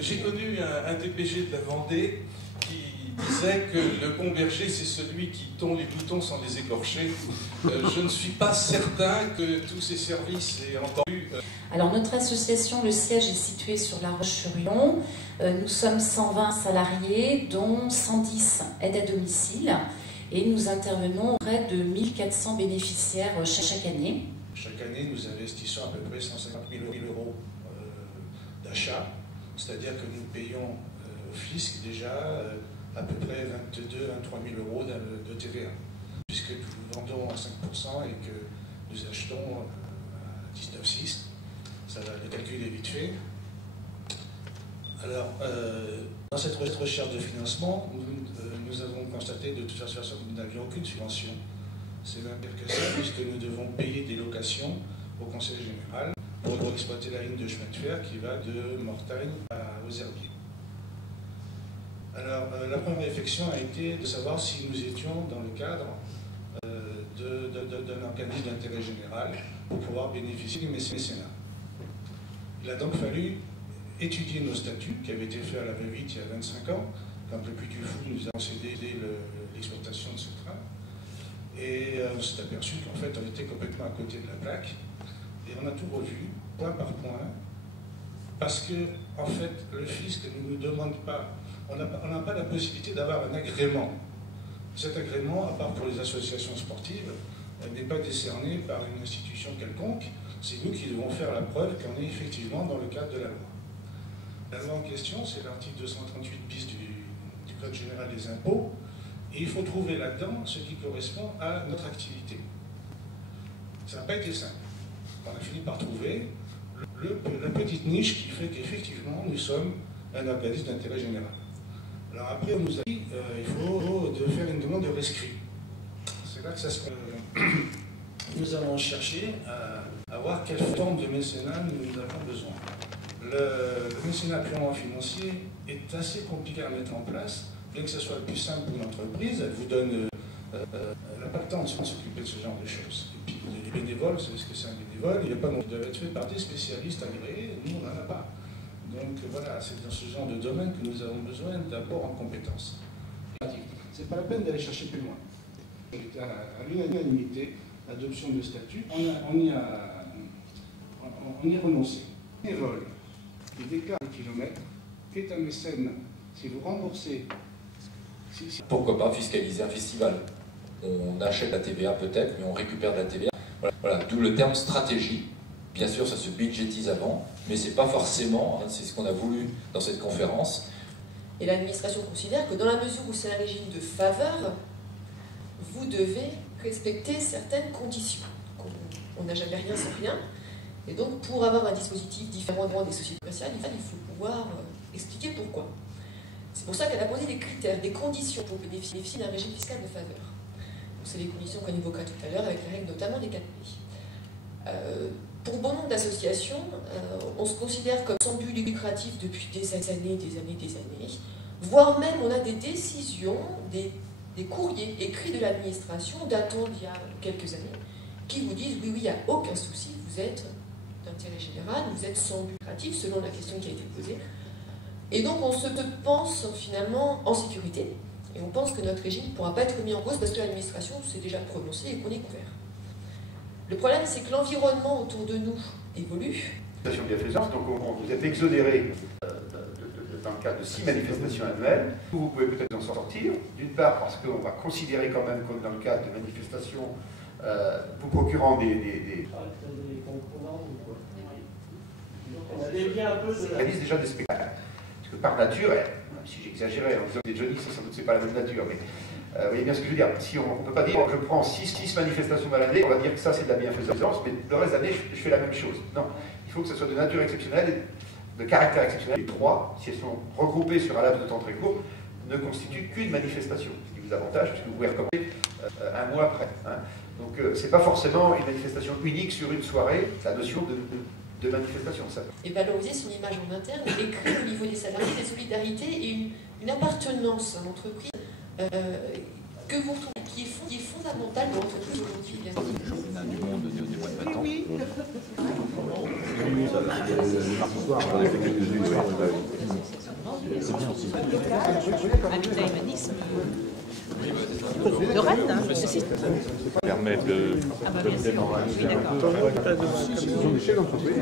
j'ai connu un DPG de la Vendée qui disait que le bon berger, c'est celui qui tond les boutons sans les écorcher. Je ne suis pas certain que tous ces services aient entendu. Alors notre association, le siège est situé sur La Roche-sur-Yon. Nous sommes 120 salariés, dont 110 aides à domicile. Et nous intervenons auprès de 1400 bénéficiaires chaque année. Chaque année, nous investissons à peu près 150 000 euros d'achat, c'est-à-dire que nous payons au fisc déjà à peu près 22 000 à 23 000 euros de TVA, puisque nous vendons à 5% et que nous achetons à 19,6. Le calcul est vite fait. Alors, dans cette recherche de financement, nous avons constaté de toute façon que nous n'avions aucune subvention. C'est même pire que ça, puisque nous devons payer des locations au Conseil général pour exploiter la ligne de chemin de fer qui va de Mortagne aux Herbiers. Alors, la première réflexion a été de savoir si nous étions dans le cadre d'un organisme d'intérêt général pour pouvoir bénéficier du mécénat. Il a donc fallu étudier nos statuts qui avaient été faits à la va-vite il y a 25 ans, quand le Puy du Fou nous a concédé l'exploitation de ce train. Et on s'est aperçu qu'en fait on était complètement à côté de la plaque. Et on a tout revu, point par point, parce que en fait le fisc ne nous demande pas, on n'a pas la possibilité d'avoir un agrément. Cet agrément, à part pour les associations sportives, n'est pas décerné par une institution quelconque. C'est nous qui devons faire la preuve qu'on est effectivement dans le cadre de la loi. La loi en question, c'est l'article 238 bis du Code général des impôts, et il faut trouver là-dedans ce qui correspond à notre activité. Ça n'a pas été simple. On a fini par trouver la petite niche qui fait qu'effectivement nous sommes un organisme d'intérêt général. Alors après, on nous a dit il faut faire une demande de rescrit. C'est là que ça se passe. Nous avons cherché à voir quelle forme de mécénat nous avons besoin. Le mécénat purement financier est assez compliqué à mettre en place, bien que ce soit le plus simple pour une entreprise. Elle vous donne, elle n'a pas le temps de s'occuper de ce genre de choses. Et puis les bénévoles, c'est ce que c'est un bénévole, il n'est pas non plus doit être fait par des spécialistes agréés, nous on n'en a pas. Donc voilà, c'est dans ce genre de domaine que nous avons besoin d'apport en compétences. C'est pas la peine d'aller chercher plus loin. À l'unanimité, l'adoption de statut, on y a renoncé. Bénévole qui déclare les kilomètres, qui est un mécène, si vous remboursez... Pourquoi pas fiscaliser un festival? On achète la TVA peut-être, mais on récupère de la TVA. Voilà. D'où le terme stratégie. Bien sûr, ça se budgétise avant, mais c'est pas forcément, c'est ce qu'on a voulu dans cette conférence. Et l'administration considère que dans la mesure où c'est un régime de faveur, vous devez respecter certaines conditions. On n'a jamais rien sans rien. Et donc, pour avoir un dispositif différent des sociétés commerciales, il faut pouvoir expliquer pourquoi. C'est pour ça qu'elle a posé des critères, des conditions pour bénéficier d'un régime fiscal de faveur. C'est les conditions qu'on évoquera tout à l'heure, avec les règles notamment des 4 pays. Pour bon nombre d'associations, on se considère comme sans but lucratif depuis des années, voire même on a des décisions, des courriers écrits de l'administration datant d'il y a quelques années, qui vous disent oui, il n'y a aucun souci, vous êtes d'intérêt général, vous êtes sans but lucratif, selon la question qui a été posée. Et donc on se pense finalement en sécurité, et on pense que notre régime ne pourra pas être mis en cause parce que l'administration s'est déjà prononcée et qu'on est couvert. Le problème, c'est que l'environnement autour de nous évolue. Bienfaisance, donc vous êtes exonéré dans le cadre de 6 manifestations annuelles. Vous pouvez peut-être en sortir, d'une part parce qu'on va considérer quand même comme dans le cadre de manifestations vous procurant des déjà des spectacles. Parce que par nature, même si j'exagérais en disant des Johnny, ça sans doute c'est pas la même nature, mais vous voyez bien ce que je veux dire. Si on ne peut pas dire je prends 6 manifestations dans l'année, on va dire que ça c'est de la bienfaisance, mais le reste de l'année je fais la même chose. Non, il faut que ce soit de nature exceptionnelle, de caractère exceptionnel. Les 3, si elles sont regroupées sur un laps de temps très court, ne constituent qu'une manifestation. Ce qui vous avantage, puisque vous pouvez recommencer un mois après. Hein. Donc c'est pas forcément une manifestation unique sur une soirée, la notion de manifestation. Ça. Et valoriser son image en interne, et créer au niveau des salariés des solidarités et une appartenance à l'entreprise que vous retrouvez, qui est fondamentale dans l'entreprise aujourd'hui. Du monde des mois de 20 ans. ça. Le mardi soir, j'en ai fait quelques-unes. C'est bien aussi. Habitat humanisme de Rennes, hein, ce système. Permet de Ah bah bien sûr, oui d'accord. Ils ont des chefs d'entreprise.